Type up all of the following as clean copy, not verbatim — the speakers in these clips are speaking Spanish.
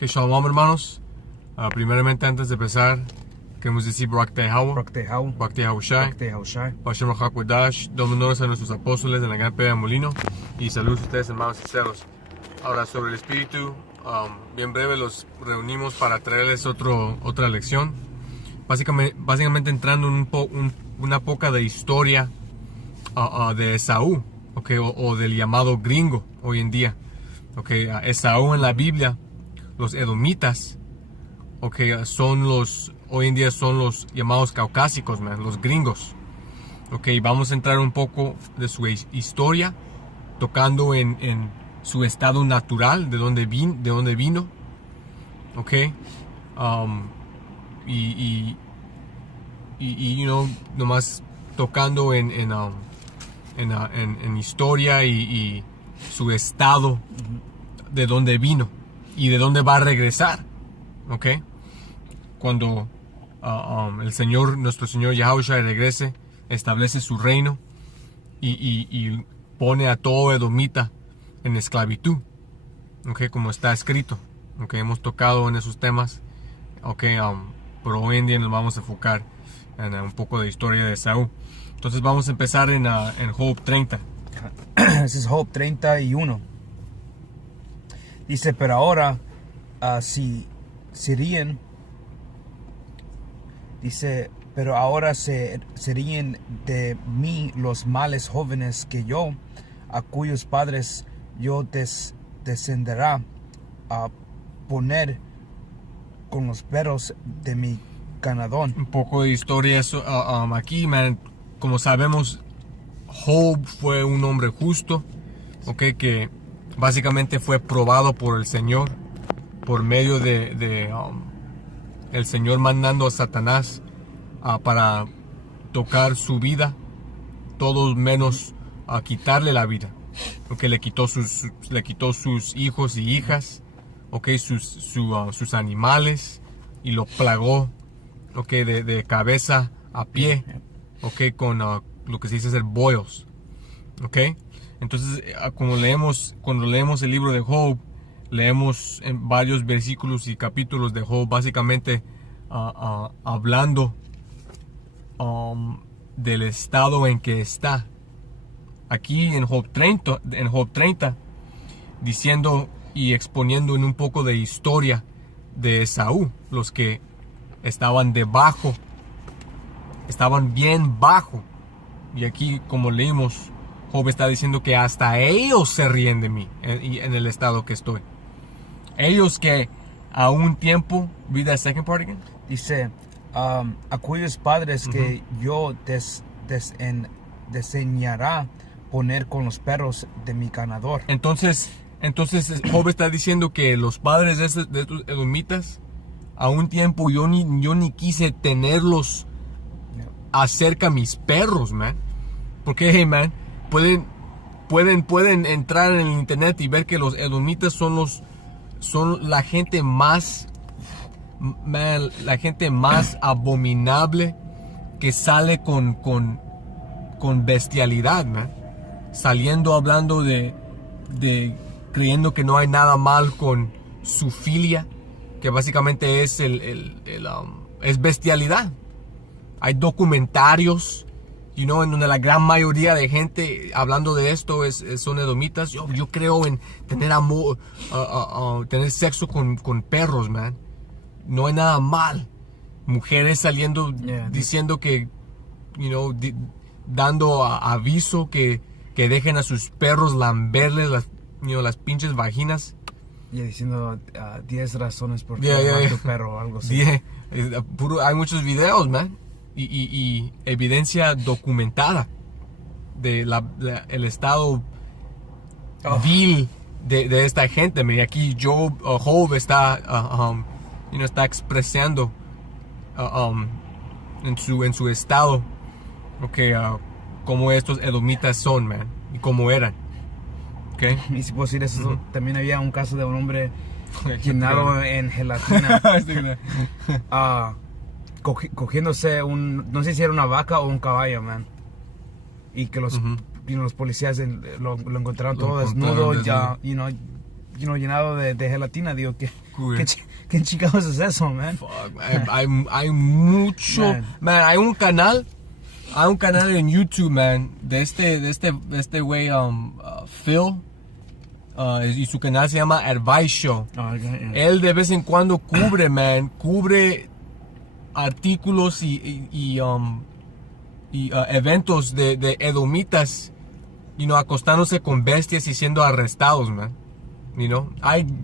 Ok, shalom hermanos. Primeramente antes de empezar, queremos decir Barak Tehawa, Barak Tehahushai, Bashem Rachak Wadash, honores a nuestros apóstoles en la gran pedra de molino y saludos a ustedes hermanos sinceros. Ahora sobre el espíritu, bien breve los reunimos para traerles otra lección. Básicamente entrando en una poca de historia de Esaú, okay, o del llamado gringo hoy en día. Okay, Esaú en la Biblia, los edomitas, okay, hoy en día son los llamados caucásicos, man, los gringos. Okay, vamos a entrar un poco de su historia, tocando en su estado natural, de donde vino, okay, nomás tocando en historia y su estado de donde vino y de dónde va a regresar, okay. Cuando nuestro Señor Yahushua regrese, establece su reino y pone a todo edomita en esclavitud, okay, como está escrito. Okay, hemos tocado en esos temas, okay, pero hoy en día nos vamos a enfocar en un poco de historia de Esaú. Entonces vamos a empezar en Job 30. Ese es Job 31. Dice, pero ahora si ríen, dice, pero ahora se ríen de mí los males jóvenes que yo, a cuyos padres yo descenderá a poner con los perros de mi ganadón. Un poco de historia aquí, man. Como sabemos, Job fue un hombre justo, okay, que básicamente fue probado por el Señor por medio de el Señor mandando a Satanás para tocar su vida, todos menos a quitarle la vida, porque le quitó sus hijos y hijas, okay, sus animales, y lo plagó, okay, de cabeza a pie, okay, con lo que se dice ser boils, okay. Entonces, cuando leemos el libro de Job, leemos en varios versículos y capítulos de Job, básicamente hablando del estado en que está. Aquí en Job 30, diciendo y exponiendo en un poco de historia de Esaú, los que estaban debajo, estaban bien bajo. Y aquí, como leímos, Job está diciendo que hasta ellos se ríen de mí en el estado que estoy. Ellos que a un tiempo, read that second part again. Dice, a cuyos padres que yo diseñará poner con los perros de mi ganador. Entonces Job está diciendo que los padres de estos edomitas, a un tiempo yo ni quise tenerlos acerca a mis perros, man. Porque, hey, man, pueden entrar en el internet y ver que los edomitas son la gente más, man, la gente más abominable, que sale con bestialidad, man. Saliendo hablando de creyendo que no hay nada mal con su filia, que básicamente es es bestialidad. Hay documentarios, en donde la gran mayoría de gente hablando de esto son edomitas. Yo creo en tener amor, tener sexo con perros, man. No hay nada mal. Mujeres saliendo diciendo que, dando aviso que dejen a sus perros lamberles las pinches vaginas. Y diciendo 10 razones por qué amar tu perro o algo así. Hay muchos videos, man. Y evidencia documentada de el estado vil de esta gente. Mira, aquí Job está está expresando en su estado, okay, como estos edomitas son, man, y cómo eran, okay. Y si puedo decir eso, también había un caso de un hombre llenado en gelatina, cogiéndose no sé si era una vaca o un caballo, man, y que los policías lo encontraron todo desnudo, llenado de gelatina. Digo, ¿qué chingados es eso, man? Fuck, man. Hay mucho. Man, hay un canal en YouTube, man, de este güey, Phil. Y su canal se llama Advice Show. Él de vez en cuando cubre artículos y eventos de edomitas, acostándose con bestias y siendo arrestados, man.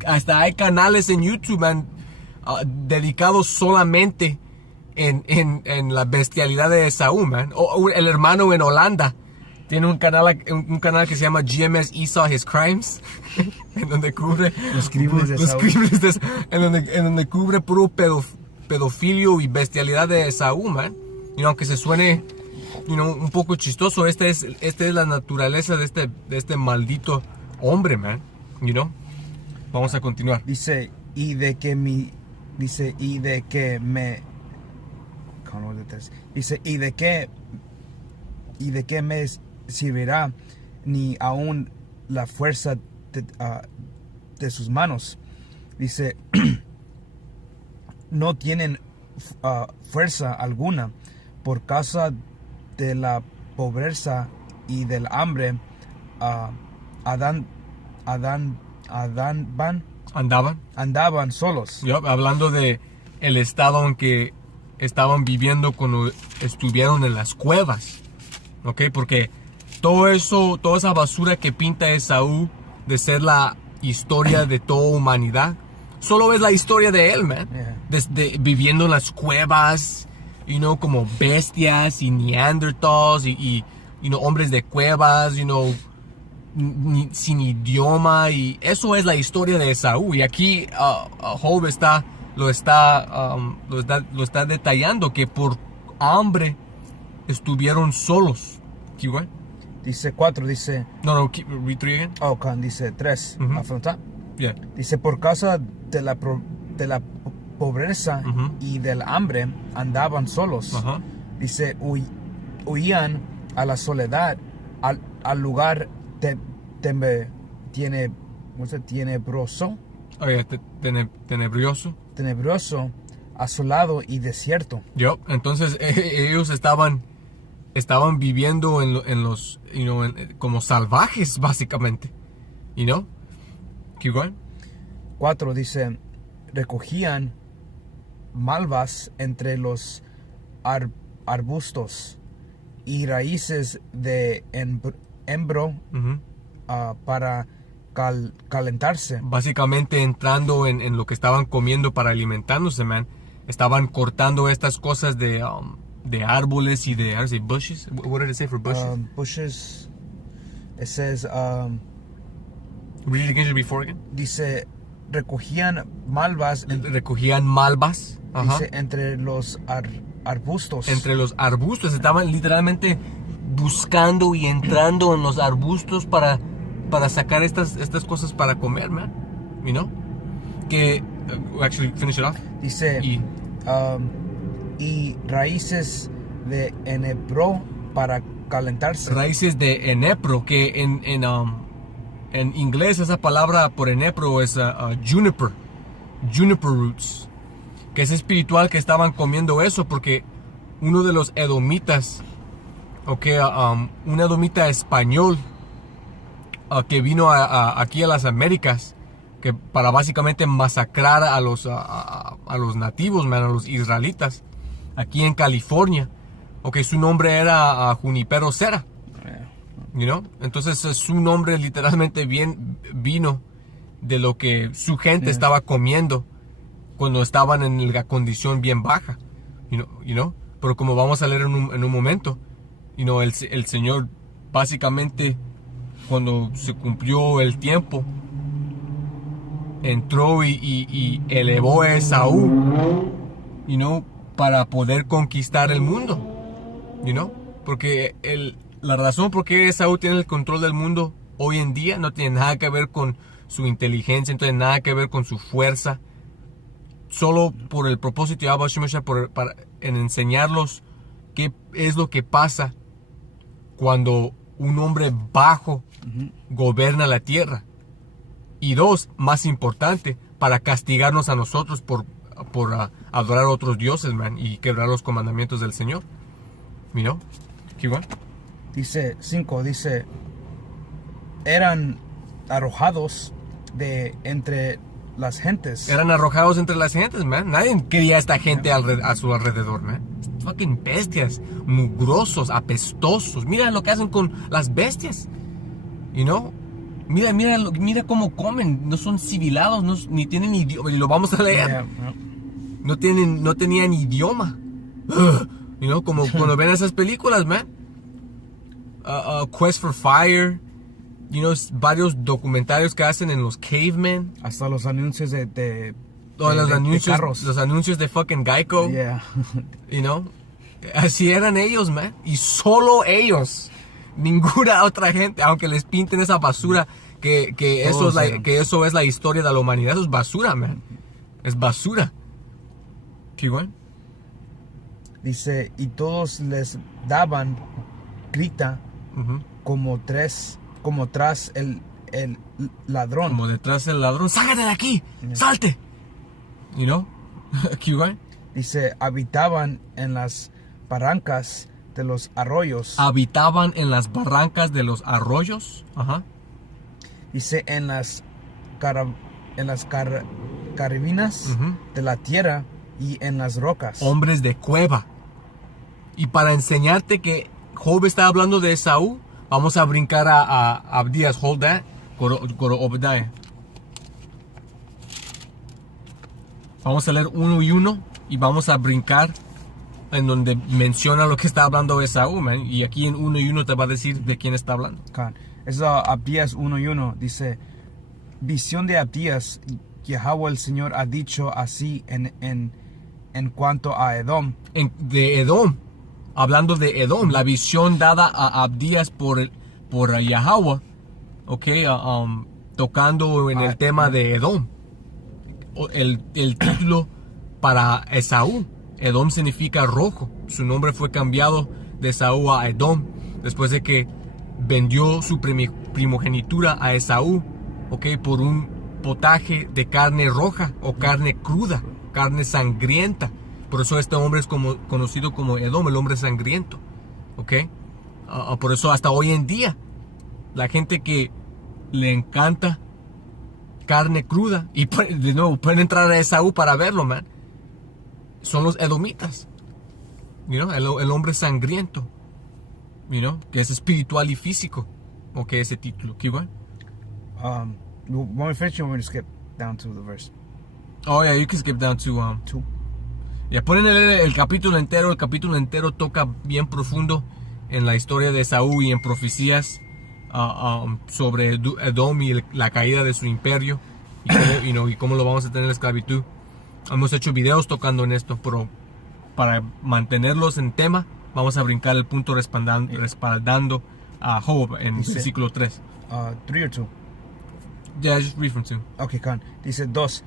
Hasta hay canales en YouTube, man, dedicados solamente en la bestialidad de Esaú, man. O el hermano en Holanda tiene un canal que se llama GMS Esau His Crimes, en donde cubre los crímenes de Esaú. En donde cubre puro pedofilio y bestialidad de Esaú, man. Aunque se suene un poco chistoso, esta es la naturaleza de este maldito hombre, man. Vamos a continuar. Dice, y de que me servirá ni aún la fuerza de sus manos. Dice, no tienen fuerza alguna por causa de la pobreza y del hambre. Andaban solos. Hablando de el estado en que estaban viviendo cuando estuvieron en las cuevas, ¿ok? Porque toda esa basura que pinta Esaú de ser la historia de toda humanidad, solo es la historia de él, man. Yeah. Desde viviendo en las cuevas, como bestias y neanderthals y hombres de cuevas, sin idioma, y eso es la historia de Esaú. Y aquí Job lo está detallando, que por hambre estuvieron solos. ¿Qué igual? Dice 4, dice... No, read 3 again. Dice 3. Yeah. Dice, por causa de la pobreza y del hambre amandaban solos. Dice, huían a la soledad, al lugar tenebroso. Tenebroso, asolado y desierto. Entonces ellos estaban viviendo en los, como salvajes, básicamente. Keep going. 4 dice, recogían malvas entre los arbustos y raíces de hembro para calentarse. Básicamente entrando en lo que estaban comiendo para alimentándose, man. Estaban cortando estas cosas de árboles y de, how do you say, bushes? What did it say for bushes? Bushes, it says, read it again, before again. Dice, recogían malvas. Dice, entre los arbustos. Entre los arbustos, estaban literalmente buscando y entrando en los arbustos para sacar estas cosas para comer, man. Que, actually, finish it off. Dice, y raíces de enebro para calentarse. Raíces de enebro, que en inglés esa palabra por enebro es juniper roots, que es espiritual, que estaban comiendo eso porque uno de los edomitas, un edomita español que vino aquí a las Américas, que para básicamente masacrar a los nativos, man, a los israelitas, aquí en California, su nombre era Junipero Serra. Entonces su nombre literalmente vino de lo que su gente estaba comiendo cuando estaban en la condición bien baja, pero como vamos a leer en un momento, el Señor básicamente, cuando se cumplió el tiempo, entró y elevó a Esaú, para poder conquistar el mundo, porque la razón por qué Esaú tiene el control del mundo hoy en día no tiene nada que ver con su inteligencia, no tiene nada que ver con su fuerza, solo por el propósito de Abba Shemesha, en enseñarlos qué es lo que pasa cuando un hombre bajo gobierna la tierra. Y dos, más importante, para castigarnos a nosotros por adorar a otros dioses, man, y quebrar los comandamientos del Señor. You know? Keep going. Dice 5, dice, eran arrojados de entre las gentes. Eran arrojados entre las gentes, man. Nadie quería a esta gente a su alrededor, man. Fucking bestias, mugrosos, apestosos. Mira lo que hacen con las bestias. You know? Mira cómo comen. No son civilizados, ni tienen idioma. Y lo vamos a leer. Yeah. No tenían idioma. You know, como cuando ven esas películas, man. Quest for Fire. You know, varios documentarios que hacen en los cavemen. Hasta los anuncios de carros. Los anuncios de fucking Geico. Yeah. You know. Así eran ellos, man. Y solo ellos. Ninguna otra gente. Aunque les pinten esa basura. Que eso es la historia de la humanidad. Eso es basura, man. Es basura. ¿Qué bueno? Dice, y todos les daban grita como tras el ladrón. Como detrás del ladrón. ¡Sácate de aquí! ¡Salte! You know? ¿Qué bueno? Dice, habitaban en las barrancas de los arroyos. Habitaban en las barrancas de los arroyos. Ajá. Dice, en las carabinas de la tierra y en las rocas. Hombres de cueva. Y para enseñarte que Job está hablando de Esaú, vamos a brincar a Abdías. Hold that. Go to Obadiah. Vamos a leer 1 y 1 y vamos a brincar en donde menciona lo que está hablando Esaú, man. Y aquí en 1 y 1 te va a decir de quién está hablando. Es Abdías 1 y 1. Dice, visión de Abdías, Yahweh el Señor ha dicho así en cuanto a Edom. De Edom. Hablando de Edom, la visión dada a Abdías por Yahweh, tocando en el tema de Edom. El título para Esaú. Edom significa rojo. Su nombre fue cambiado de Esaú a Edom después de que vendió su primogenitura a Esaú, por un potaje de carne roja o carne cruda, carne sangrienta. Por eso este hombre es conocido como Edom, el hombre sangriento. Por eso hasta hoy en día, la gente que le encanta carne cruda, y de nuevo pueden entrar a Esaú para verlo, man, son los edomitas. You know, el hombre sangriento. You know, que es espiritual y físico. Ese título. ¿Qué bueno? When we finish, you want me to skip down to the verse? Oh, yeah, you can skip down to 2. Ya ponen el capítulo entero. El capítulo entero toca bien profundo en la historia de Esaú y en profecías sobre Edom y la caída de su imperio y cómo lo vamos a tener en la esclavitud. Hemos hecho videos tocando en esto, pero para mantenerlos en tema, vamos a brincar el punto respaldando a Job en versículo 3. 3 or 2? Yeah, just read from 2. Okay, dice 2.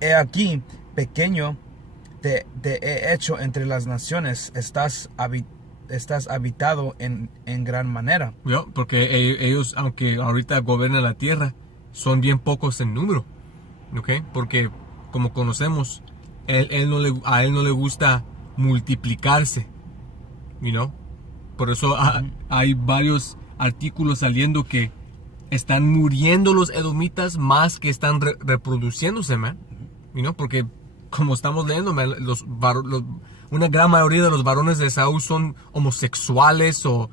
He aquí, pequeño, te he hecho entre las naciones, estás habitado en gran manera. Porque ellos, aunque ahorita gobiernan la tierra, son bien pocos en número. Porque, como conocemos, a él no le gusta multiplicarse. Por eso hay varios artículos saliendo que están muriendo los edomitas más que están reproduciéndose, man. Porque como estamos leyendo, man, una gran mayoría de los varones de Esaú son homosexuales o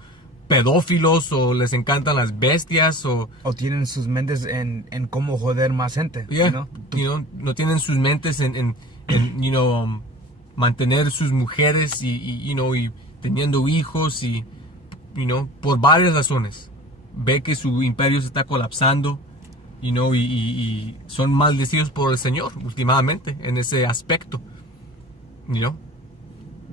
pedófilos o les encantan las bestias o tienen sus mentes en cómo joder más gente. No tienen sus mentes en mantener sus mujeres y teniendo hijos y por varias razones. Ve que su imperio se está colapsando y son maldecidos por el Señor últimamente en ese aspecto.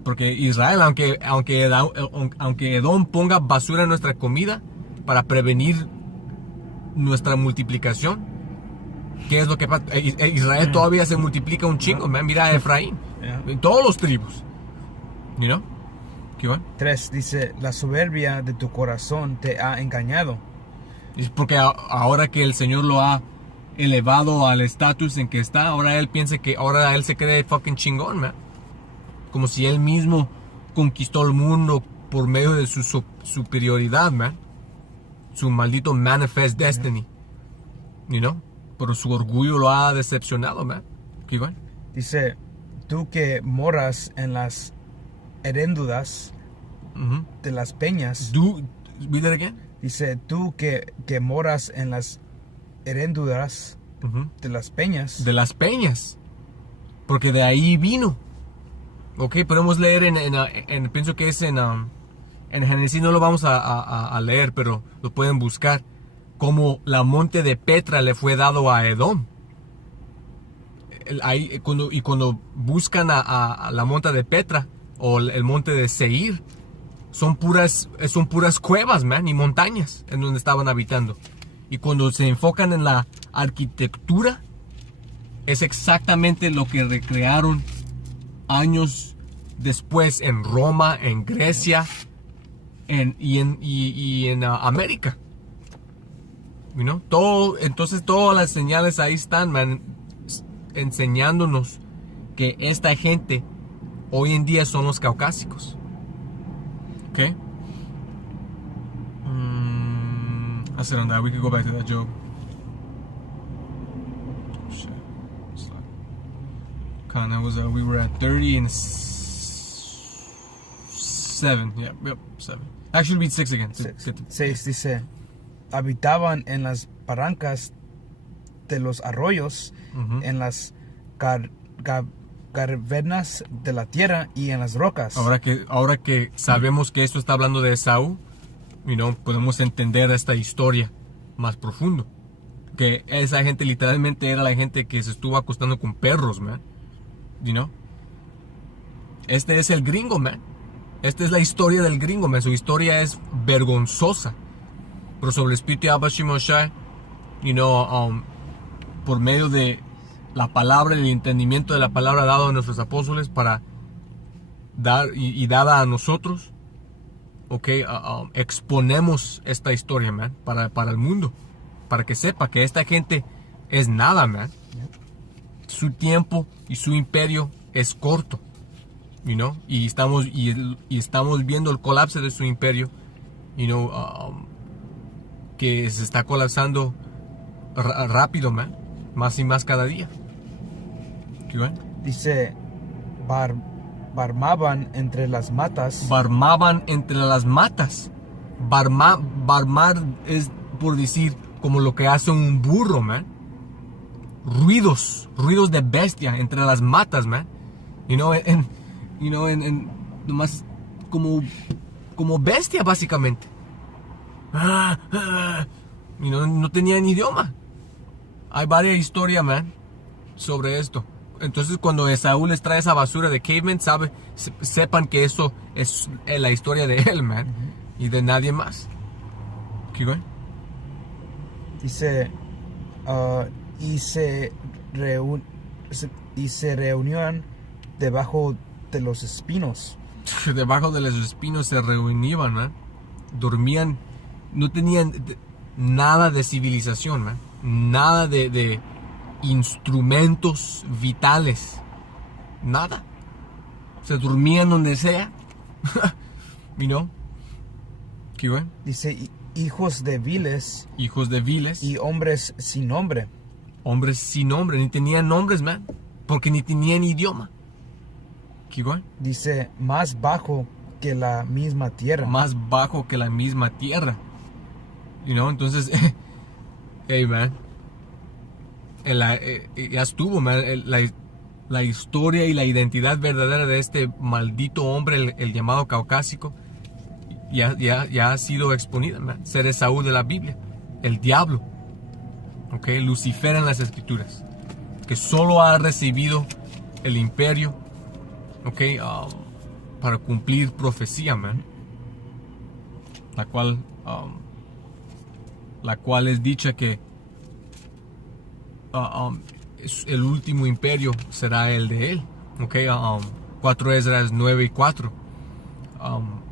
Porque Israel, aunque Edom ponga basura en nuestra comida para prevenir nuestra multiplicación, ¿qué es lo que pasa? Israel todavía se multiplica un chingo. Mira a Efraín, en todos los tribus. ¿Qué va? 3 dice, la soberbia de tu corazón te ha engañado. Es porque ahora que el Señor lo ha elevado al estatus en que está, ahora él piensa que ahora él se cree fucking chingón, man. Como si él mismo conquistó el mundo por medio de su superioridad, man. Su maldito manifest destiny. You know? Pero su orgullo lo ha decepcionado, man. Keep going. Dice, tú que moras en las herenduras de las peñas. Read that again. Dice, tú que moras en las herenduras de las peñas. De las peñas. Porque de ahí vino. Ok, podemos leer pienso que es en Génesis, no lo vamos a leer, pero lo pueden buscar. Como la monte de Petra le fue dado a Edom. Cuando buscan a la monte de Petra o el monte de Seir, son puras cuevas, man, y montañas en donde estaban habitando. Y cuando se enfocan en la arquitectura, es exactamente lo que recrearon años después en Roma, en Grecia y en América. You know? Entonces todas las señales ahí están, man, enseñándonos que esta gente hoy en día son los caucásicos. ¿Ok? I said on that, we could go back to that joke. Shit. That was, we were at 30 and 7. Yeah, yep, 7. Actually, read 6 again. 6 dice, habitaban en las barrancas de los arroyos, en las cavernas de la tierra y en las rocas. Ahora que sabemos que esto está hablando de Esaú, you know, podemos entender esta historia más profundo. Que esa gente literalmente era la gente que se estuvo acostando con perros, man. You know? Este es el gringo, man. Esta es la historia del gringo, man. Su historia es vergonzosa. Pero sobre el espíritu de Abba Shimon-Shai, you know, por medio de la palabra y el entendimiento de la palabra dado a nuestros apóstoles para dar y dada a nosotros, okay, exponemos esta historia, man, para el mundo, para que sepa que esta gente es nada, man. Su tiempo y su imperio es corto, you know, y estamos viendo el colapso de su imperio, you know, que se está colapsando rápido, man, más y más cada día. Dice, barmaban entre las matas. Barmaban entre las matas. Barmar es por decir como lo que hace un burro, man. Ruidos de bestia entre las matas, man. You know, nomás como bestia básicamente. You know, no tenían idioma. Hay varias historias, man, sobre esto. Entonces cuando Esaú les trae esa basura de cavemen, sepan que eso es la historia de él, man, y de nadie más. Keep going. Dice, y se reunían debajo de los espinos. Debajo de los espinos se reunían, man. Dormían, no tenían nada de civilización, man. Nada de instrumentos vitales. Nada. Se dormían donde sea. You know? Keep going. Dice, hijos de viles. Hijos de viles. Y hombres sin nombre. Hombres sin nombre. Ni tenían nombres, man. Porque ni tenían idioma. Keep going. Dice, más bajo que la misma tierra. Más bajo que la misma tierra. You know? Entonces, hey, man. Ya estuvo, man. La historia y la identidad verdadera de este maldito hombre, el llamado caucásico, ya ha sido exponida, man. Ser Esaú de la Biblia, el diablo, okay, Lucifer en las escrituras, que solo ha recibido el imperio, okay, para cumplir profecía, man, la cual es dicha que el último imperio será el de él. Okay, 4 Esdras 9 y 4.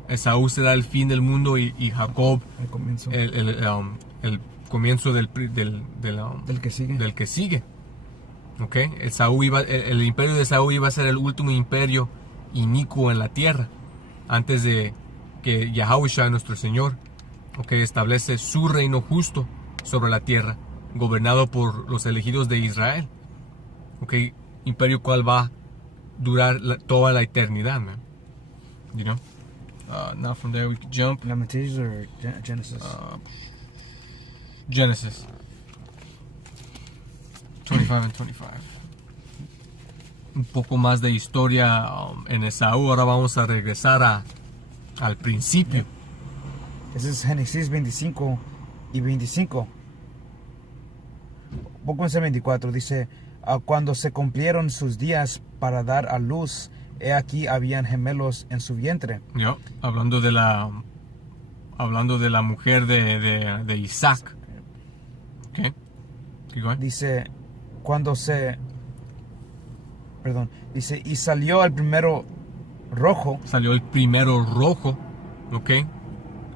Esaú será el fin del mundo y Jacob el comienzo. El comienzo del que sigue. Okay. El imperio de Saúl iba a ser el último imperio inicuo en la tierra, antes de que Yahushua, nuestro Señor, establece su reino justo sobre la tierra, gobernado por los elegidos de Israel. Imperio cual va a durar toda la eternidad, man. You know? Now from there we can jump. Lamentations or Genesis? Genesis 25 and 25. Un poco más de historia en Esaú. Ahora vamos a regresar al principio. Ese es Génesis 25 y 25. Poco en 24 dice: cuando se cumplieron sus días para dar a luz, he aquí habían gemelos en su vientre. Hablando de la mujer de Isaac. Okay. Dice, dice, y salió el primero rojo. Salió el primero rojo,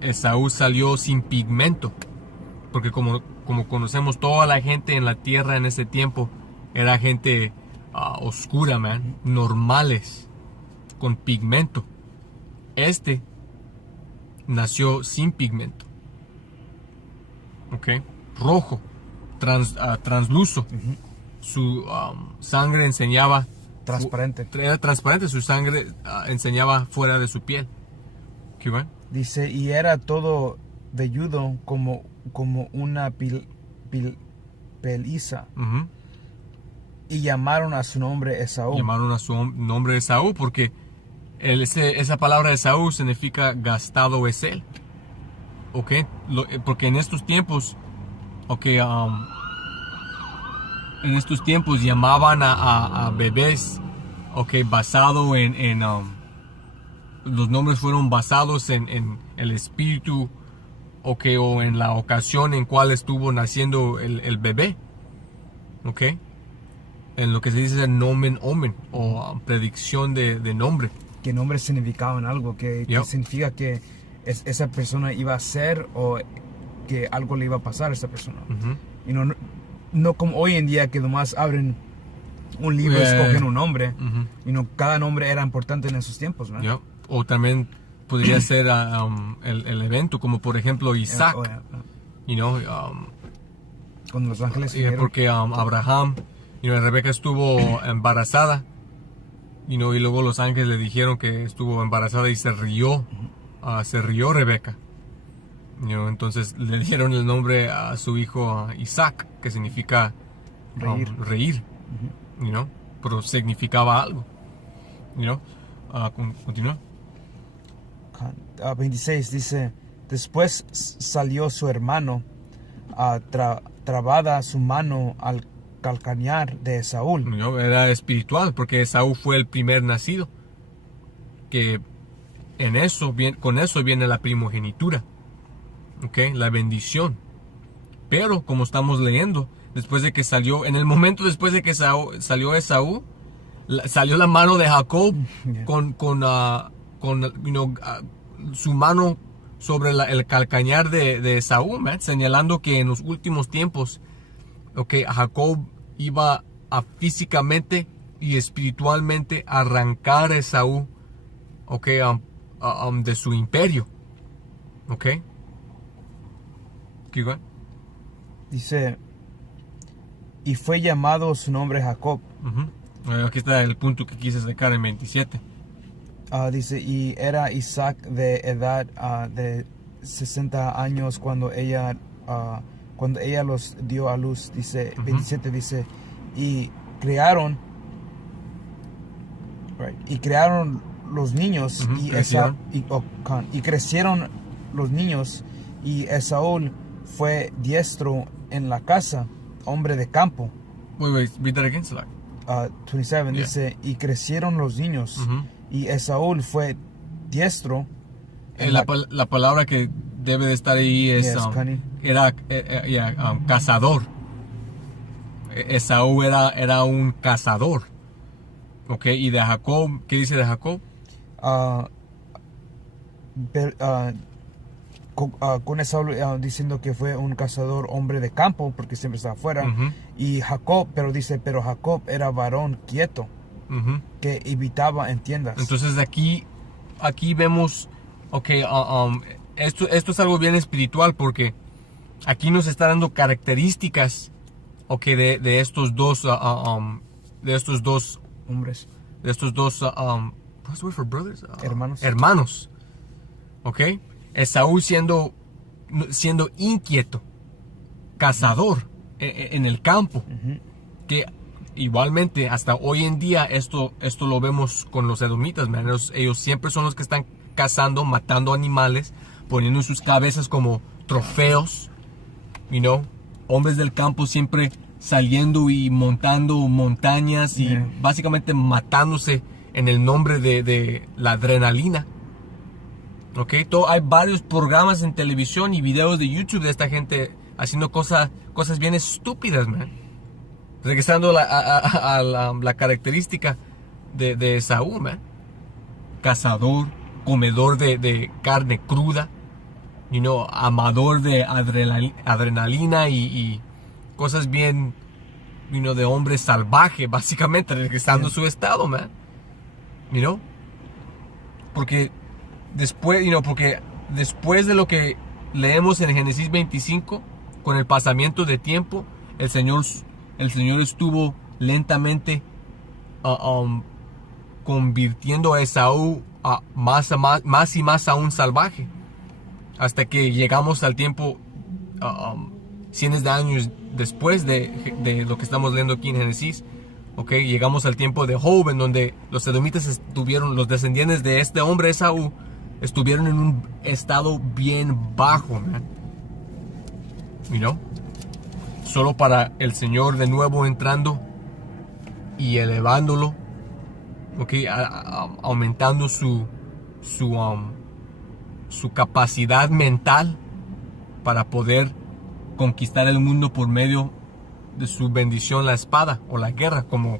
Esaú salió sin pigmento, porque como conocemos, toda la gente en la tierra en ese tiempo era gente oscura, man, normales, con pigmento. Este nació sin pigmento, rojo, transluso. Su sangre enseñaba transparente. Era transparente, su sangre enseñaba fuera de su piel. ¿Qué va? Dice, y era todo velludo como una peliza. Y llamaron a su nombre Esaú. Llamaron a su nombre Esaú porque esa palabra Esaú significa gastado es él. Porque en estos tiempos, llamaban a bebés, basado en los nombres fueron basados en el espíritu, o en la ocasión en cual estuvo naciendo el bebé, en lo que se dice el nomen omen, o predicción de nombre. Que nombres significaban algo, que significa que esa persona iba a ser, o que algo le iba a pasar a esa persona. Y no como hoy en día, que nomás abren un libro y escogen un nombre. Y cada nombre era importante en esos tiempos, ¿no? O también podría ser el evento, como por ejemplo Isaac. Cuando los ángeles porque Abraham, Rebeca estuvo embarazada, y luego los ángeles le dijeron que estuvo embarazada y se rió Rebeca. Entonces le dieron el nombre a su hijo Isaac, que significa reír. Pero significaba algo. Continúa. 26 dice, después salió su hermano, trabada su mano al calcañar de Esaú. Era espiritual, porque Esaú fue el primer nacido, que con eso viene la primogenitura, la bendición. Pero como estamos leyendo, después de que salió, en el momento después de que salió Esaú, salió la mano de Jacob con su mano sobre el calcañar de Esaú, señalando que en los últimos tiempos, Jacob iba a físicamente y espiritualmente arrancar a Esaú, de su imperio. Dice, y fue llamado su nombre Jacob. Aquí está el punto que quise sacar en 27. Dice, y era Isaac de edad de 60 años cuando ella los dio a luz. Dice, 27 dice, y crearon los niños, y crecieron los niños, y Esaú fue diestro en la casa, hombre de campo. Wait, read that again. 27 dice, y crecieron los niños, y Esaú fue diestro. La palabra que debe de estar ahí es era cazador. Esaú era un cazador. Y de Jacob, ¿qué dice de Jacob? con Esaú diciendo que fue un cazador hombre de campo porque siempre estaba afuera. Y Jacob, pero Jacob era varón quieto, que evitaba en tiendas. Entonces aquí vemos, esto es algo bien espiritual porque aquí nos está dando características, de estos dos, Hombres. De estos dos, what's the word for brothers? Hermanos. Hermanos, Esaú siendo inquieto, cazador en el campo, que igualmente hasta hoy en día esto lo vemos con los edomitas, man. Ellos siempre son los que están cazando, matando animales, poniendo sus cabezas como trofeos, hombres del campo siempre saliendo y montando montañas y básicamente matándose en el nombre de la adrenalina. Hay varios programas en televisión y videos de YouTube de esta gente haciendo cosas bien estúpidas, man. Regresando a la característica de Esaú, man. Cazador, comedor de carne cruda, amador de adrenalina y cosas bien, de hombre salvaje, básicamente, regresando a su estado, man. Porque después de lo que leemos en Génesis 25, con el pasamiento de tiempo, el Señor estuvo lentamente convirtiendo a Esaú a más y más aún salvaje, hasta que llegamos al tiempo cientos de años después de lo que estamos leyendo aquí en Génesis. Llegamos al tiempo de Job, en donde los edomitas los descendientes de este hombre Esaú estuvieron en un estado bien bajo, man. Solo para el Señor de nuevo entrando y elevándolo, aumentando su capacidad mental para poder conquistar el mundo por medio de su bendición, la espada o la guerra, como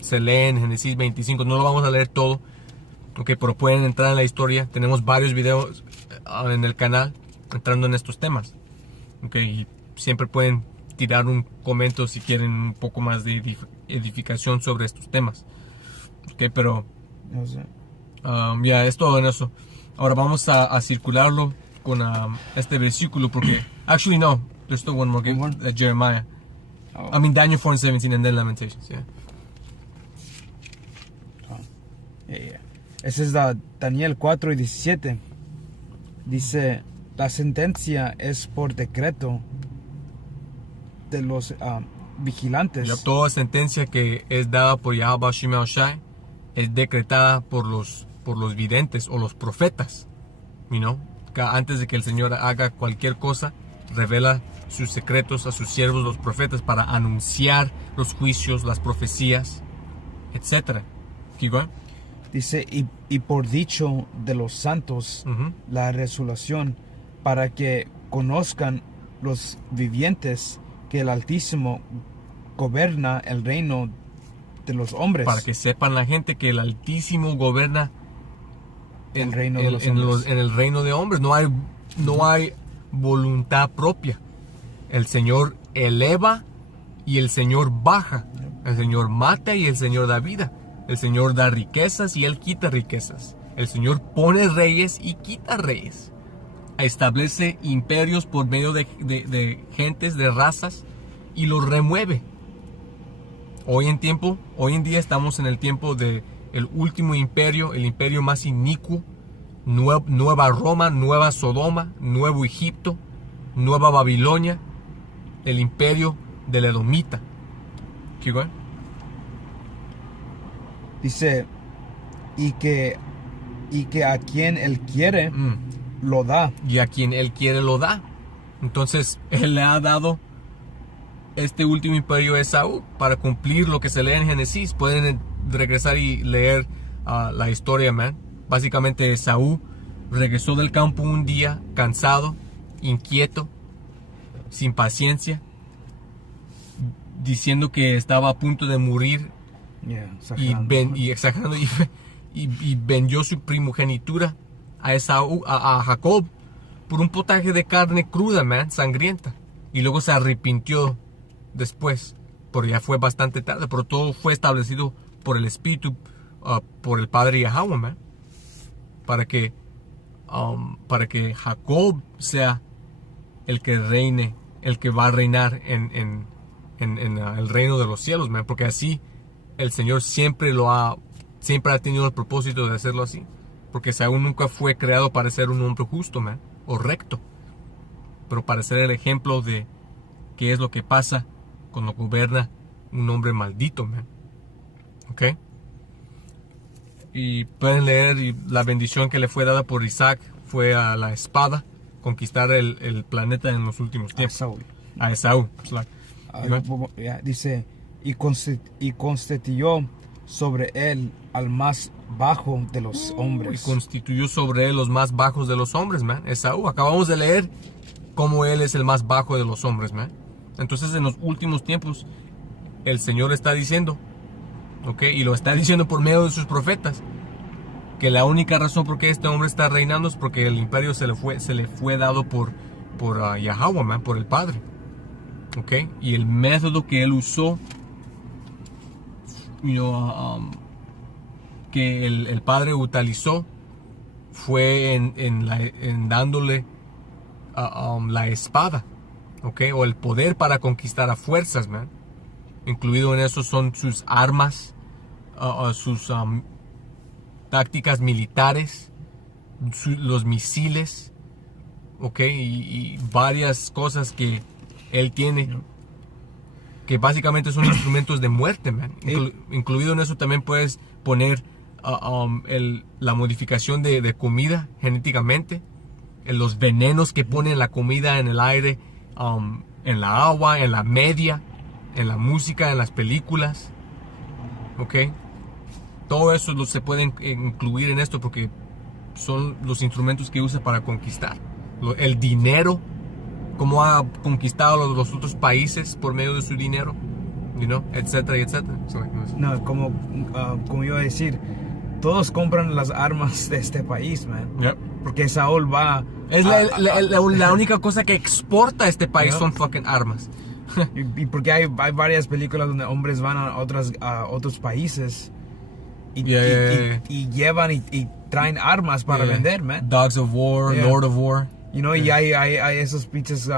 se lee en Génesis 25. No lo vamos a leer todo, pero pueden entrar en la historia. Tenemos varios videos en el canal entrando en estos temas, y siempre pueden tirar un comentario si quieren un poco más de edificación sobre estos temas, pero no sé. Es todo en eso. Ahora vamos a circularlo con este versículo, porque actually no, there's still one more, Jeremiah. I mean Daniel 4:17 and then Lamentations. Ese es Daniel 4:17. Dice: la sentencia es por decreto de los vigilantes. Toda sentencia que es dada por Yahweh Shimei Shai es decretada por los videntes o los profetas. Antes de que el Señor haga cualquier cosa, revela sus secretos a sus siervos, los profetas, para anunciar los juicios, las profecías, etc. Keep going. Dice: y por dicho de los santos, la resolución, para que conozcan los vivientes que el Altísimo gobierna el reino de los hombres. Para que sepan la gente que el Altísimo gobierna el reino de los hombres. En el reino de hombres. No hay voluntad propia. El Señor eleva y el Señor baja. El Señor mata y el Señor da vida. El Señor da riquezas y Él quita riquezas. El Señor pone reyes y quita reyes. Establece imperios por medio de gentes, de razas, y los remueve. Hoy en día estamos en el tiempo del último imperio, el imperio más inicuo, Nueva Roma, Nueva Sodoma, Nuevo Egipto, Nueva Babilonia, el imperio del edomita. ¿Qué igual? Dice: y que a quien Él quiere lo da. Y a quien Él quiere lo da. Entonces Él le ha dado este último imperio a Esaú para cumplir lo que se lee en Génesis. Pueden regresar y leer la historia, man. Básicamente Esaú regresó del campo un día cansado, inquieto, sin paciencia, diciendo que estaba a punto de morir, y vendió su primogenitura a Esaú, a Jacob, por un potaje de carne cruda, man, sangrienta. Y luego se arrepintió después, porque ya fue bastante tarde, pero todo fue establecido por el Espíritu, por el Padre Yahweh, man, para que Jacob sea el que reine, el que va a reinar en el reino de los cielos, man, porque así el Señor siempre ha tenido el propósito de hacerlo así, porque Saúl nunca fue creado para ser un hombre justo, man, o recto, pero para ser el ejemplo de qué es lo que pasa cuando gobierna un hombre maldito, man. ¿Ok? Y pueden leer, y la bendición que le fue dada por Isaac fue a la espada, conquistar el planeta en los últimos tiempos. A Esaú. Dice, y constituyó sobre él al más bajo de los hombres. Y constituyó sobre él los más bajos de los hombres, man. Esaú. Acabamos de leer cómo él es el más bajo de los hombres, man. Entonces, en los últimos tiempos, el Señor está diciendo, ¿ok? Y lo está diciendo por medio de sus profetas, que la única razón por qué este hombre está reinando es porque el imperio se le fue dado por Yahweh, man, por el Padre. ¿Ok? Y el método que él usó, que el Padre utilizó, fue en dándole la espada, ¿ok? O el poder para conquistar a fuerzas, man. Incluido en eso son sus armas, sus tácticas militares, los misiles, ¿ok? Y varias cosas que él tiene, que básicamente son instrumentos de muerte, man. Incluido en eso también puedes poner la modificación de comida genéticamente, los venenos que ponen la comida en el aire, en la agua, en la media, en la música, en las películas, ¿ok? Todo eso se puede incluir en esto porque son los instrumentos que usa para conquistar. El dinero, cómo ha conquistado los otros países por medio de su dinero, etcétera, etcétera. No, como iba a decir, todos compran las armas de este país, man. Yep. Porque Saúl va... Es la única cosa que exporta a este país, son fucking armas. Y porque hay varias películas donde hombres van a otros países y llevan y traen armas para vender, man. Dogs of War, Lord of War. Y hay esos pinches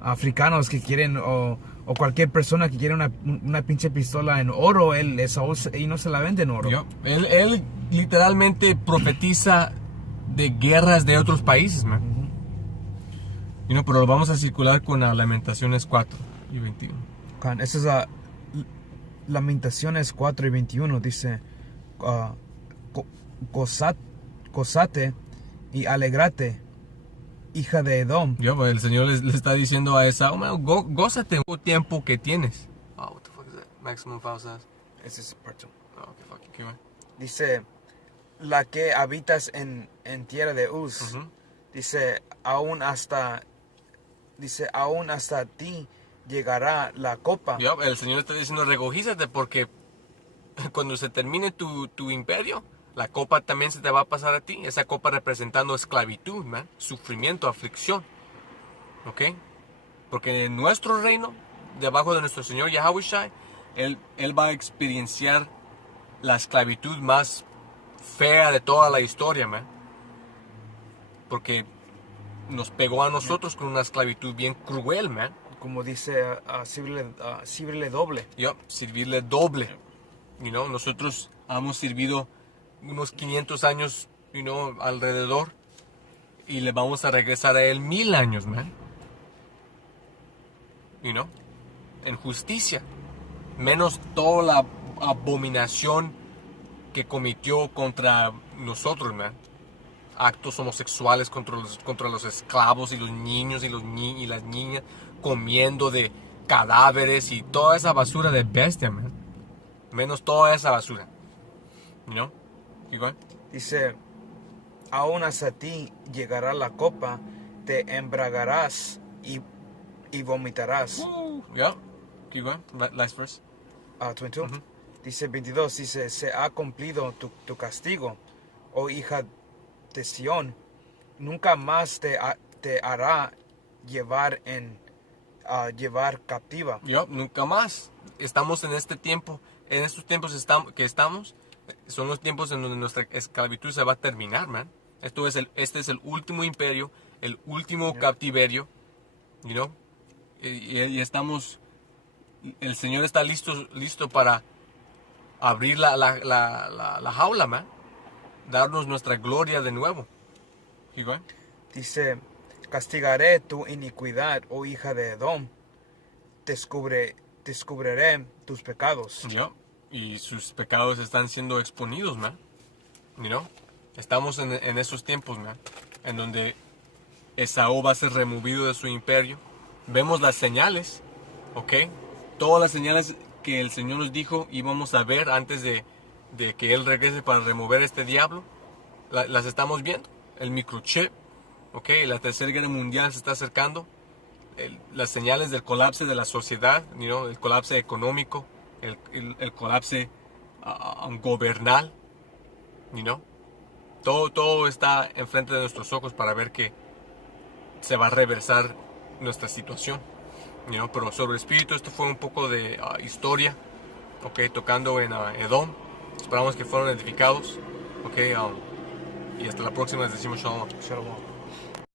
africanos que quieren, o cualquier persona que quiere una pinche pistola en oro, y no se la vende en oro. Yep. Él literalmente profetiza de guerras de otros países, man. Pero lo vamos a circular con Lamentaciones 4 y 21. Esa es Lamentaciones 4 y 21. Dice, gozate y alegrate, hija de Edom. El Señor le está diciendo a Esaú, gózate un tiempo que tienes. What the fuck is that? Maximum file size. Ese es parte 2. Okay, fuck you, keep Dice, la que habitas en tierra de Uz. Dice, aún hasta ti llegará la copa. El Señor está diciendo, regojízate porque cuando se termine tu imperio, la copa también se te va a pasar a ti. Esa copa representando esclavitud, man, sufrimiento, aflicción. ¿Ok? Porque en nuestro reino, debajo de nuestro Señor Yahweh Shai, Él va a experienciar la esclavitud más fea de toda la historia, man. Porque nos pegó a nosotros con una esclavitud bien cruel, man. Como dice, servirle doble. Servirle doble. Nosotros hemos servido unos 500 años, alrededor. Y le vamos a regresar a él 1000 años, man. En justicia. Menos toda la abominación que cometió contra nosotros, man. Actos homosexuales contra los esclavos y los niños y las niñas, comiendo de cadáveres y toda esa basura de bestia, man. Menos toda esa basura. Igual. Dice, aún hasta ti llegará la copa, te embriagarás y vomitarás. Keep going. Last verse. 22. Dice 22, dice, se ha cumplido tu castigo, oh hija de Sión, nunca más te hará llevar captiva. Nunca más. Estamos en este tiempo, en estos tiempos que estamos, son los tiempos en donde nuestra esclavitud se va a terminar, man. Este es el último imperio, el último cautiverio, y estamos, el Señor está listo para abrir la jaula, man, darnos nuestra gloria de nuevo. Dice, castigaré tu iniquidad, oh hija de Edom, descubriré tus pecados. Y sus pecados están siendo exponidos, man. Estamos en esos tiempos, man, en donde Esaú va a ser removido de su imperio. Vemos las señales, ¿ok? Todas las señales que el Señor nos dijo íbamos a ver antes de que Él regrese para remover este diablo. Las estamos viendo. El microchip, ¿ok? La tercera guerra mundial se está acercando. Las señales del colapso de la sociedad, el colapso económico, el colapso gobernal, todo está enfrente de nuestros ojos para ver que se va a reversar nuestra situación, pero sobre el espíritu esto fue un poco de historia, tocando en Edom. Esperamos que fueron edificados, y hasta la próxima les decimos shalom.